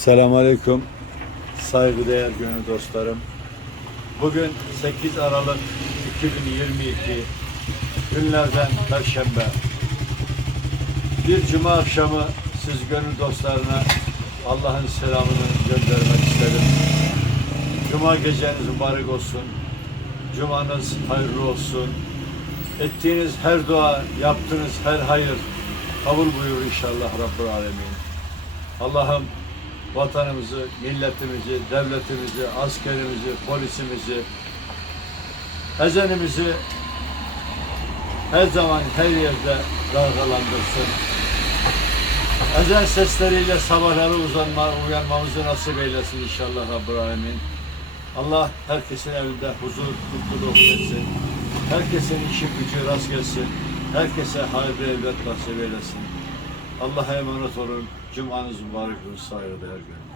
Selamünaleyküm. Saygıdeğer gönül dostlarım. Bugün 8 Aralık 2022 günlerden Perşembe. Bir cuma akşamı siz gönül dostlarına Allah'ın selamını göndermek istedim. Cuma geceniz mübarek olsun. Cumanız hayırlı olsun. Ettiğiniz her dua, yaptığınız her hayır kabul buyur inşallah Rabbul Alemin. Allah'ım vatanımızı, milletimizi, devletimizi, askerimizi, polisimizi, ezenimizi her zaman her yerde dalgalandırsın. Ezan sesleriyle sabahları uzanma, uyanmamızı nasip eylesin inşallah Rabbul. Allah herkesin evinde huzur, mutluluk etsin. Herkesin işi gücü rast gelsin. Herkese hayırlı evlat nasip eylesin. Allah'a emanet olun. Cumanız mübarek olsun. Saygıdeğer gönül.